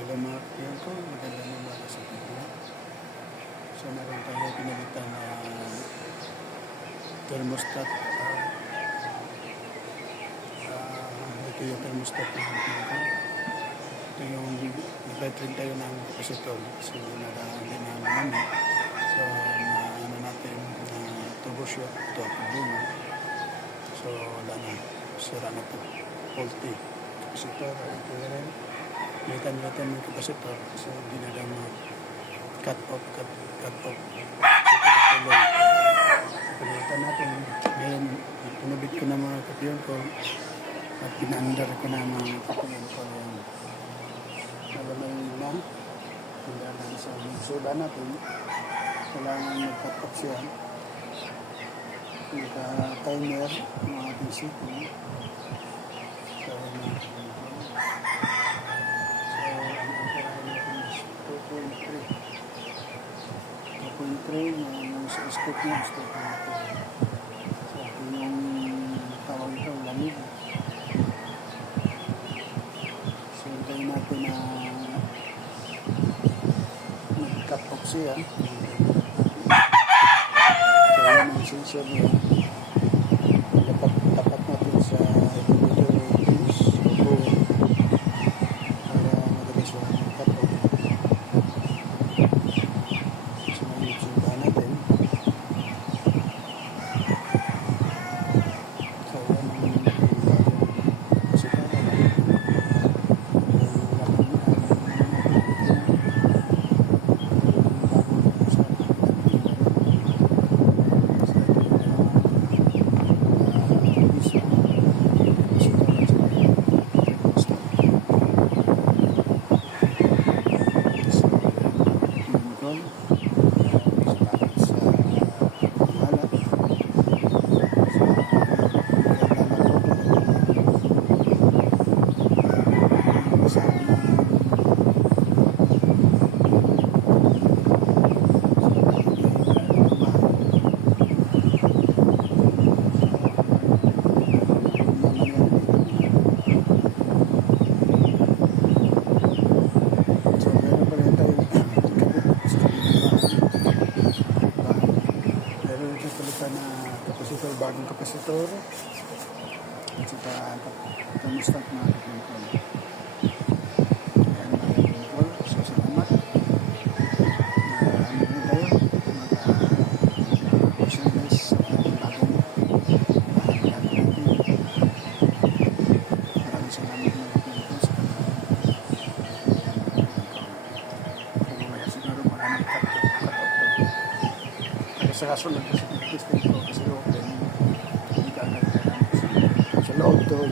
Hello mga kapatid ko, magandang umaga sa inyo. So meron tayo pinalitan na thermostat. Ito yung thermostat na hanggang ko. Ito yung nag-ring tayo ng kapasitor kasi ginagawa namin. So ano natin na troubleshoot ito ang problema. So wala na, sira na ito. Faulty kapasitor, ito rin. Litan-litan ng kapasitor kasi hindi na daw cut off. So, tuloy. Palitan natin. Ngayon, pinabit ko na mga kapiyon ko at pinaandar ko na mga kapiyon ko yung malamay na pindahan sa suda natin. Kailangan mag-cut off siya. Naka-timer ng ating city. So, yung sa scope niya, scope natin. So, ito yung tawag ito, lamig. So, hintayin natin na mag-cut off siya. So, yun ang sensor niya. Tapat natin sa elevator pins o para madalas lang mag-cut off. Kapasitor, bagong kapasitor at saka thermostat na control. Ayan mga control. So salamat. Ano rin tayo? Mag-personalize sa ating bagong bahay natin. Maraming salamat mga control sa kanya. Siguro maraming cut-off. Sa kasunod kasi testing ko kasi open. Sa loob to